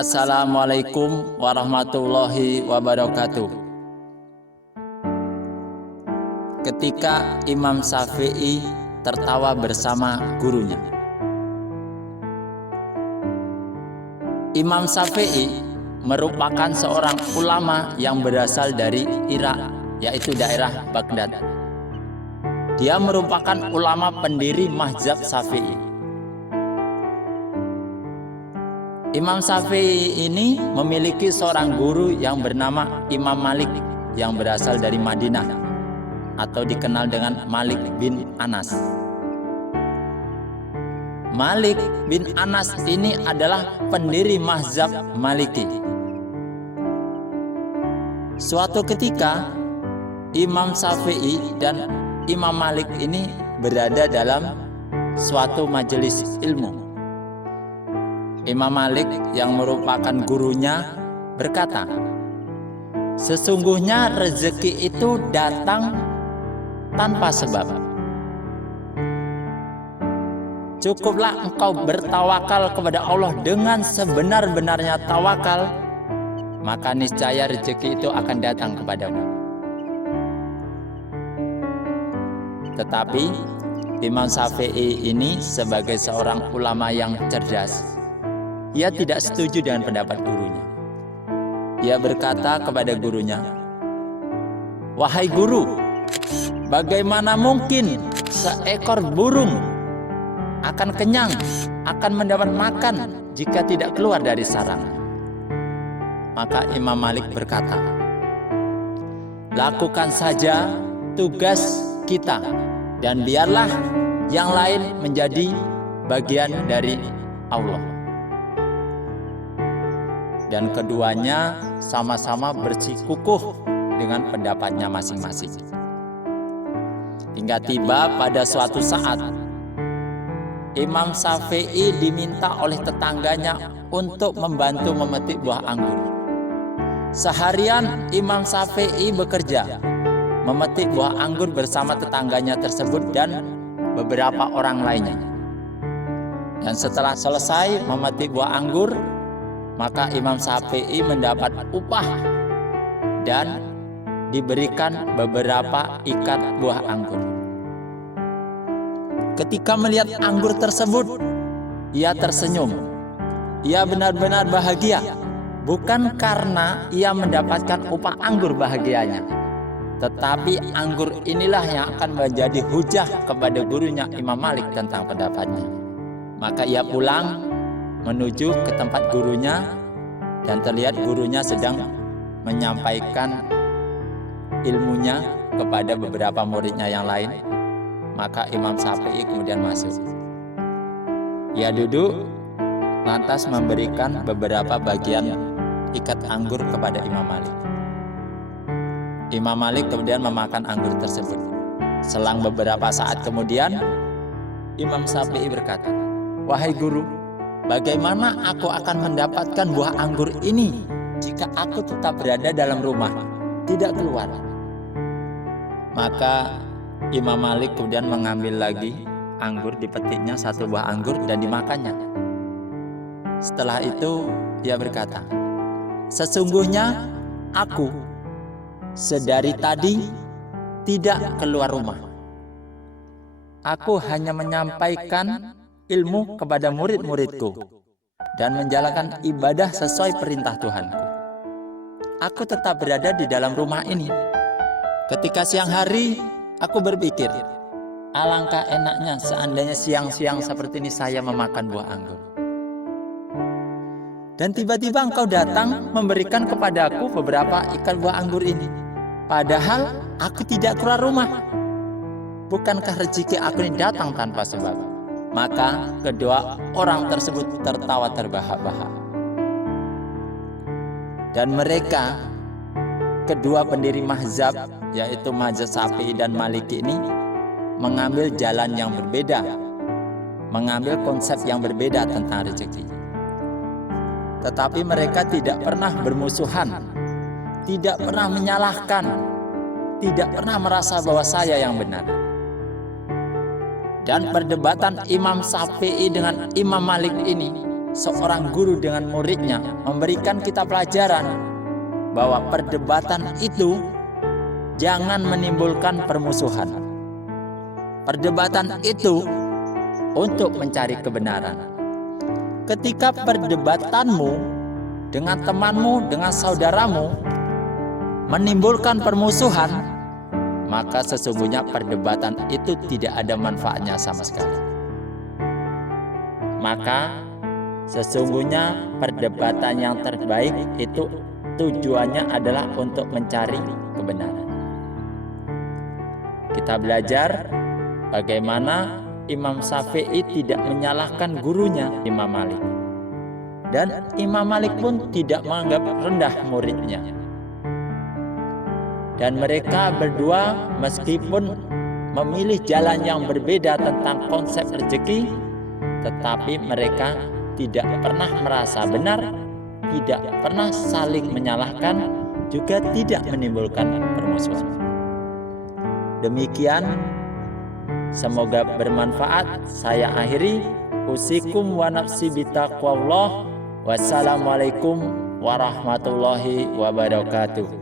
Assalamualaikum warahmatullahi wabarakatuh. Ketika Imam Syafi'i tertawa bersama gurunya. Imam Syafi'i merupakan seorang ulama yang berasal dari Irak, yaitu daerah Baghdad. Dia merupakan ulama pendiri mazhab Syafi'i. Imam Syafi'i ini memiliki seorang guru yang bernama Imam Malik yang berasal dari Madinah atau dikenal dengan Malik bin Anas. Malik bin Anas ini adalah pendiri mazhab Maliki. Suatu ketika Imam Syafi'i dan Imam Malik ini berada dalam suatu majelis ilmu. Imam Malik yang merupakan gurunya berkata, "Sesungguhnya rezeki itu datang tanpa sebab. Cukuplah engkau bertawakal kepada Allah dengan sebenar-benarnya tawakal, maka niscaya rezeki itu akan datang kepadamu." Tetapi Imam Syafi'i ini sebagai seorang ulama yang cerdas, ia tidak setuju dengan pendapat gurunya. Ia berkata kepada gurunya, "Wahai guru, bagaimana mungkin seekor burung akan kenyang, akan mendapat makan jika tidak keluar dari sarang?" Maka Imam Malik berkata, "Lakukan saja tugas kita dan biarlah yang lain menjadi bagian dari Allah." Dan keduanya sama-sama bersikukuh dengan pendapatnya masing-masing. Hingga tiba pada suatu saat Imam Syafi'i diminta oleh tetangganya untuk membantu memetik buah anggur. Seharian Imam Syafi'i bekerja memetik buah anggur bersama tetangganya tersebut dan beberapa orang lainnya. Dan setelah selesai memetik buah anggur, maka Imam Syafi'i mendapat upah dan diberikan beberapa ikat buah anggur. Ketika melihat anggur tersebut, ia tersenyum. Ia benar-benar bahagia, bukan karena ia mendapatkan upah anggur bahagianya, tetapi anggur inilah yang akan menjadi hujah kepada gurunya Imam Malik tentang pendapatnya. Maka ia pulang menuju ke tempat gurunya dan terlihat gurunya sedang menyampaikan ilmunya kepada beberapa muridnya yang lain. Maka Imam Syafi'i kemudian masuk. Ia duduk lantas memberikan beberapa bagian ikat anggur kepada Imam Malik. Imam Malik kemudian memakan anggur tersebut. Selang beberapa saat kemudian Imam Syafi'i berkata, "Wahai guru, bagaimana aku akan mendapatkan buah anggur ini jika aku tetap berada dalam rumah, tidak keluar?" Maka Imam Malik kemudian mengambil lagi anggur, dipetiknya satu buah anggur dan dimakannya. Setelah itu ia berkata, "Sesungguhnya aku sedari tadi tidak keluar rumah. Aku hanya menyampaikan ilmu kepada murid-muridku dan menjalankan ibadah sesuai perintah Tuhanku. Aku tetap berada di dalam rumah ini. Ketika siang hari, aku berpikir, alangkah enaknya seandainya siang-siang seperti ini saya memakan buah anggur. Dan tiba-tiba engkau datang memberikan kepadaku beberapa ikat buah anggur ini. Padahal aku tidak keluar rumah. Bukankah rezeki aku ini datang tanpa sebab?" Maka kedua orang tersebut tertawa terbahak-bahak. Dan mereka, kedua pendiri mazhab, yaitu mazhab Syafi'i dan Maliki ini, mengambil jalan yang berbeda, mengambil konsep yang berbeda tentang rezeki. Tetapi mereka tidak pernah bermusuhan, tidak pernah menyalahkan, tidak pernah merasa bahwa saya yang benar. Dan perdebatan Imam Syafi'i dengan Imam Malik ini seorang guru dengan muridnya memberikan kita pelajaran bahwa perdebatan itu jangan menimbulkan permusuhan. Perdebatan itu untuk mencari kebenaran. Ketika perdebatanmu dengan temanmu, dengan saudaramu menimbulkan permusuhan, maka sesungguhnya perdebatan itu tidak ada manfaatnya sama sekali. Maka sesungguhnya perdebatan yang terbaik itu tujuannya adalah untuk mencari kebenaran. Kita belajar bagaimana Imam Syafi'i tidak menyalahkan gurunya Imam Malik. Dan Imam Malik pun tidak menganggap rendah muridnya. Dan mereka berdua meskipun memilih jalan yang berbeda tentang konsep rezeki, tetapi mereka tidak pernah merasa benar, tidak pernah saling menyalahkan, juga tidak menimbulkan permusuhan. Demikian, semoga bermanfaat. Saya akhiri. Usikum wa nafsi bitaqwallah. Wassalamualaikum warahmatullahi wabarakatuh.